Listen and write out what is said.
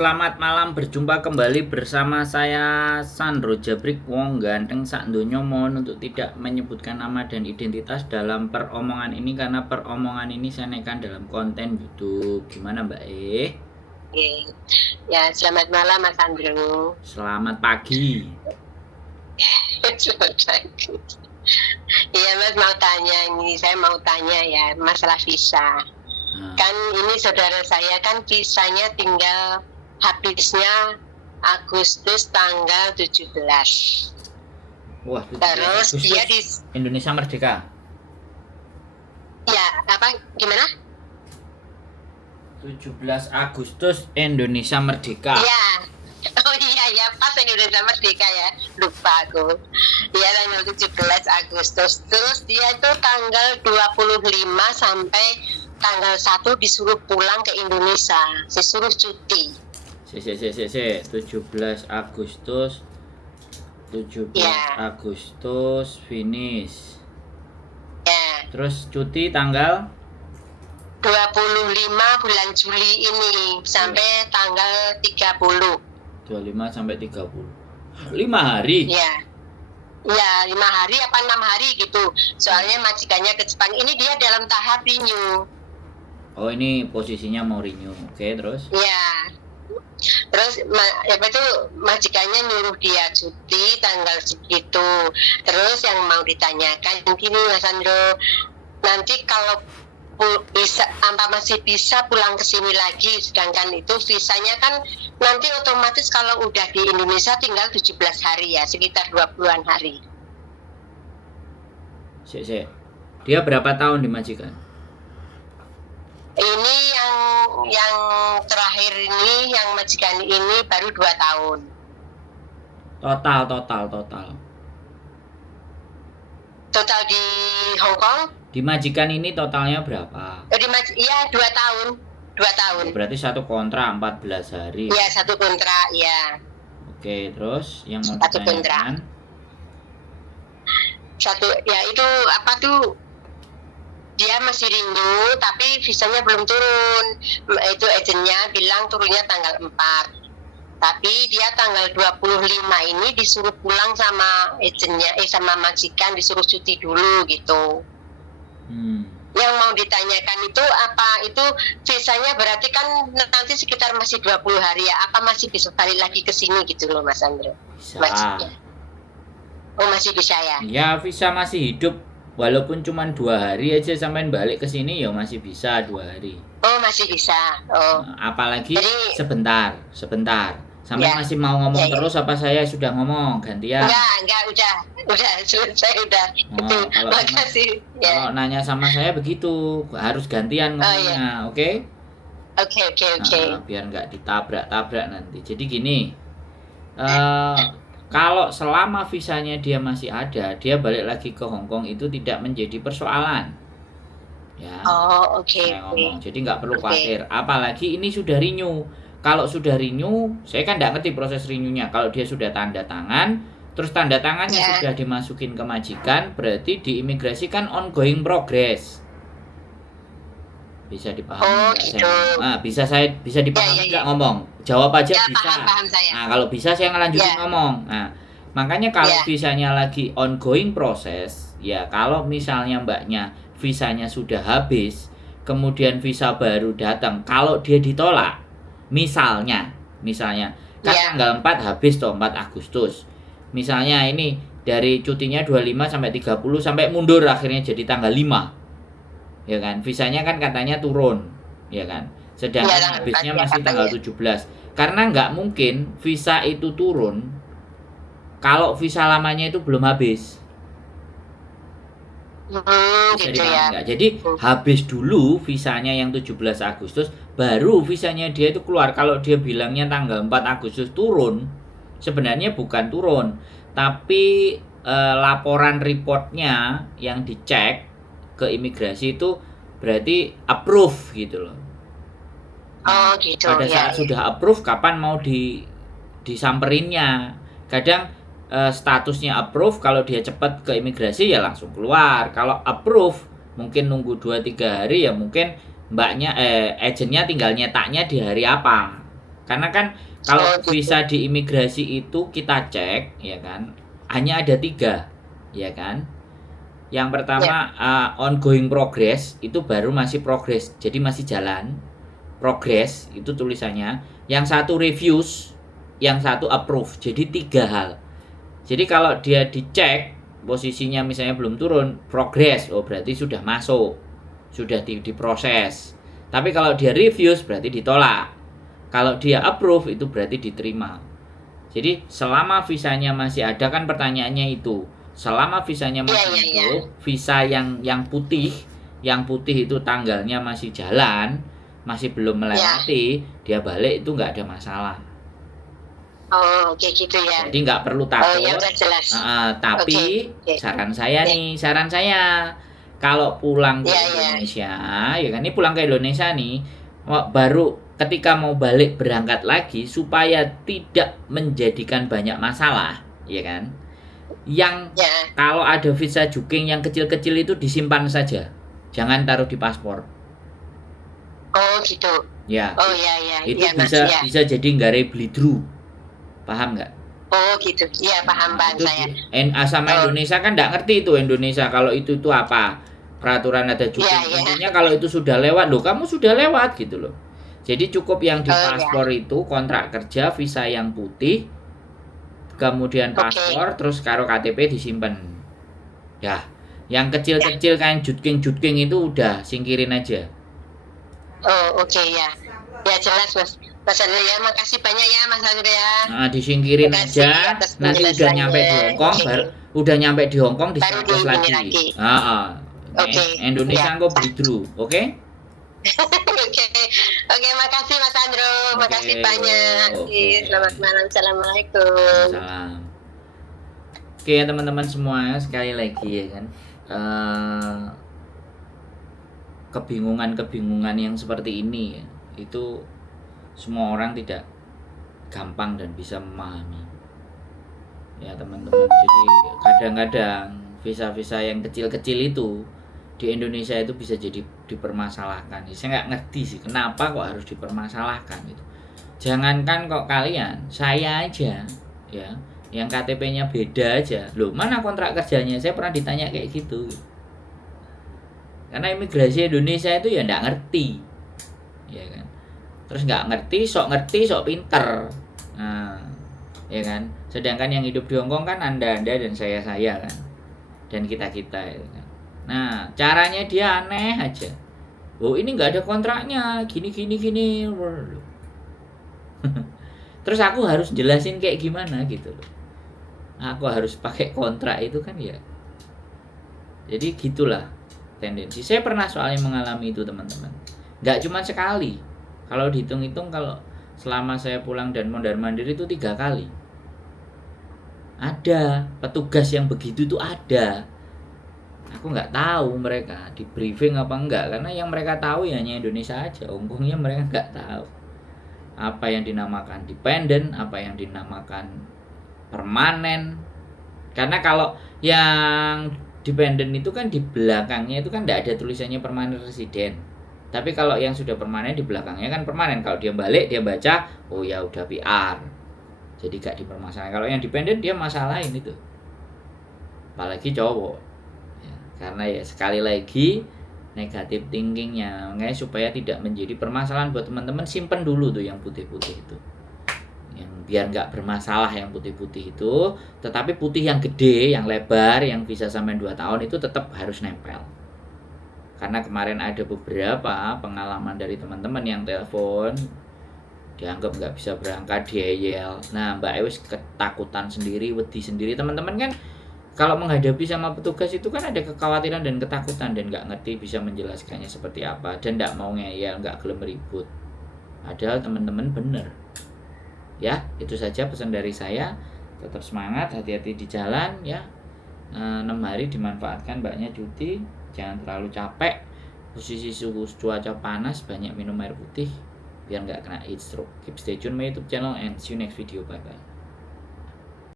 Selamat malam, berjumpa kembali bersama saya Sandro Jabrik Wong Ganteng sak donya. Mohon untuk tidak menyebutkan nama dan identitas dalam peromongan ini karena peromongan ini saya naikkan dalam konten YouTube. Gimana Mbak E? Oke. Ya, selamat malam Mas Andrew. Selamat pagi. Selamat pagi. Iya Mas, saya mau tanya ya masalah visa. Kan ini saudara saya kan visanya tinggal habisnya Agustus tanggal 17. Wah, Terus dia di Indonesia Merdeka. Ya, gimana? 17 Agustus Indonesia Merdeka. Iya. Oh iya, pas Indonesia Merdeka ya. Lupa aku. Iya, tanggal 17 Agustus. Terus dia itu tanggal 25 sampai tanggal 1 disuruh pulang ke Indonesia. Disuruh cuti. 17 Agustus. 17 Agustus finish. Ya. Terus cuti tanggal 25 bulan Juli ini sampai tanggal 30. 25 sampai 30. 5 hari. Ya. Ya, 5 hari apa 6 hari gitu. Soalnya majikannya ke Jepang. Ini dia dalam tahap renew. Oh, ini posisinya mau renew. Oke, terus? Ya. Terus majikannya nyuruh dia cuti tanggal segitu. Terus yang mau ditanyakan gini Mas Andro, nanti kalau masih bisa pulang ke sini lagi, sedangkan itu visanya kan nanti otomatis kalau udah di Indonesia tinggal 17 hari ya, sekitar 20-an hari. Dia berapa tahun dimajikan? Ini yang terakhir ini, yang majikan ini baru 2 tahun. Total di Hong Kong? Di majikan ini totalnya berapa? Iya, 2 tahun. 2 tahun. Berarti satu kontrak 14 hari. Iya, satu kontrak, ya. Oke, terus yang mau satu kontrak. Itu dia masih rindu tapi visanya belum turun. Itu agennya bilang turunnya tanggal 4. Tapi dia tanggal 25 ini disuruh pulang sama agennya, sama majikan, disuruh cuti dulu gitu. Yang mau ditanyakan itu itu visanya berarti kan nanti sekitar masih 20 hari ya, apa masih bisa balik lagi ke sini gitu loh Mas Andro? Bisa. Oh, masih bisa ya? Ya, visa masih hidup walaupun cuma 2 hari aja sampai balik ke sini ya masih bisa 2 hari. Oh, masih bisa. Oh. Apalagi sebentar. Sampai masih mau ngomong terus apa saya sudah ngomong gantian? Enggak, udah selesai udah. Makasih. Kalau nanya sama saya begitu, harus gantian ngomongnya, oke? Oke. Biar nggak ditabrak-tabrak nanti. Jadi gini, kalau selama visanya dia masih ada, dia balik lagi ke Hong Kong itu tidak menjadi persoalan. Ya. Oh, oke. Saya ngomong, jadi nggak perlu khawatir. Apalagi ini sudah renew. Kalau sudah renew, saya kan nggak ngerti proses renewnya. Kalau dia sudah tanda tangan, terus tanda tangannya sudah dimasukin ke majikan, berarti di kan ongoing progress. Bisa dipahami gitu. bisa dipahami nggak ngomong? Jawab aja ya, bisa. Paham saya. Nah, kalau bisa saya ngelanjutin ngomong. Nah, makanya kalau visanya lagi ongoing proses, ya kalau misalnya mbaknya visanya sudah habis, kemudian visa baru datang, kalau dia ditolak, misalnya kan tanggal 4 habis toh, 4 Agustus. Misalnya ini dari cutinya 25 sampai 30 sampai mundur akhirnya jadi tanggal 5. Ya kan? Visanya kan katanya turun, ya kan? Sedangkan habisnya masih tanggal 17. Karena nggak mungkin visa itu turun kalau visa lamanya itu belum habis. Bisa dipahami nggak? Jadi habis dulu visanya yang 17 Agustus, baru visanya dia itu keluar. Kalau dia bilangnya tanggal 4 Agustus turun, sebenarnya bukan turun, tapi laporan reportnya yang dicek ke imigrasi itu berarti approve gitu loh. Oh gitu. Pada saat sudah approve, kapan mau disamperinnya? Kadang statusnya approve, kalau dia cepat ke imigrasi ya langsung keluar. Kalau approve mungkin nunggu 2-3 hari, ya mungkin mbaknya agennya tinggal nyetaknya di hari apa. Karena kan kalau Oh, gitu. visa di imigrasi itu kita cek, ya kan, hanya ada 3, ya kan. Yang pertama ongoing progress, itu baru masih progress, jadi masih jalan. Progress itu tulisannya. Yang satu refuse, yang satu approve. Jadi 3 hal. Jadi kalau dia dicek posisinya misalnya belum turun, progress, oh berarti sudah masuk, sudah diproses. Tapi kalau dia refuse berarti ditolak. Kalau dia approve itu berarti diterima. Jadi selama visanya masih ada, kan pertanyaannya itu. Selama visanya masih hidup, visa yang putih itu tanggalnya masih jalan, masih belum melewati, dia balik itu nggak ada masalah. Oh, oke gitu ya. Jadi nggak perlu takut. Oh, ya udah jelas. Tapi saran saya kalau pulang ke Indonesia, ya kan, ini pulang ke Indonesia nih, baru ketika mau balik berangkat lagi, supaya tidak menjadikan banyak masalah, ya kan. Yang kalau ada visa juking yang kecil-kecil itu disimpan saja, jangan taruh di paspor. Oh gitu. Ya. Oh ya. Itu bisa jadi nggak bleed-through. Paham nggak? Oh gitu. Iya paham saya. Sama Indonesia kan nggak ngerti itu Indonesia kalau itu apa peraturan ada juking. Intinya kalau itu sudah lewat, loh kamu sudah lewat gitu loh. Jadi cukup yang di paspor itu kontrak kerja, visa yang putih, kemudian paspor, terus karo KTP disimpan. Ya, yang kecil-kecil kayak jutking itu udah singkirin aja. Oh oke ya. Ya jelas Mas Andre ya, makasih banyak ya Mas Andre ya. Nah, disingkirin aja. Nanti udah nyampe di Hongkong, di Hongkong distatus lagi. Indonesia kok bleed-through, oke? Oke, makasih Mas Andro, makasih banyak. Selamat malam, assalamualaikum. Salam. Oke ya teman-teman semua, sekali lagi ya kan, kebingungan yang seperti ini ya, itu semua orang tidak gampang dan bisa memahami ya teman-teman. Jadi kadang-kadang visa-visa yang kecil-kecil itu di Indonesia itu bisa jadi dipermasalahkan. Saya nggak ngerti sih kenapa kok harus dipermasalahkan gitu. Jangankan kok kalian, saya aja ya, yang KTP-nya beda aja, loh mana kontrak kerjanya, saya pernah ditanya kayak gitu. Karena imigrasi Indonesia itu ya nggak ngerti, ya kan. Terus nggak ngerti, sok pinter, nah, ya kan. Sedangkan yang hidup di Hongkong kan anda dan saya kan, dan kita ya kan. Nah caranya dia aneh aja. Oh ini nggak ada kontraknya, gini. Terus aku harus jelasin kayak gimana gitu loh. Aku harus pakai kontrak itu kan ya. Jadi gitulah tendensi. Saya pernah soalnya mengalami itu teman-teman. Nggak cuma sekali. Kalau dihitung-hitung, kalau selama saya pulang dan mondar-mandir itu 3 kali. Ada petugas yang begitu tuh ada. Aku nggak tahu mereka di briefing apa enggak, karena yang mereka tahu ya hanya Indonesia aja. Hongkongnya mereka nggak tahu apa yang dinamakan dependent, apa yang dinamakan permanen. Karena kalau yang dependent itu kan di belakangnya itu kan tidak ada tulisannya permanen resident. Tapi kalau yang sudah permanen di belakangnya kan permanen. Kalau dia balik dia baca, oh ya udah PR. Jadi gak dipermasalahin. Kalau yang dependent dia masalahin itu. Apalagi cowok. Ya, karena ya sekali lagi negatif thinkingnya, makanya supaya tidak menjadi permasalahan buat teman-teman, simpen dulu tuh yang putih-putih itu, yang biar nggak bermasalah yang putih-putih itu. Tetapi putih yang gede, yang lebar, yang bisa sampai 2 tahun itu tetap harus nempel. Karena kemarin ada beberapa pengalaman dari teman-teman yang telepon dianggap nggak bisa berangkat, dieyel. Nah Mbak Ewis ketakutan sendiri, wedi sendiri. Teman-teman kan kalau menghadapi sama petugas itu kan ada kekhawatiran dan ketakutan, dan nggak ngerti bisa menjelaskannya seperti apa, dan nggak mau ngeyel, nggak gelem ribut. Padahal teman-teman bener. Ya, itu saja pesan dari saya. Tetap semangat, hati-hati di jalan ya. 6 hari dimanfaatkan, mbaknya cuti, jangan terlalu capek. Posisi suhu cuaca panas, banyak minum air putih biar nggak kena heat stroke. Keep stay tune my YouTube channel and see you next video. Bye bye.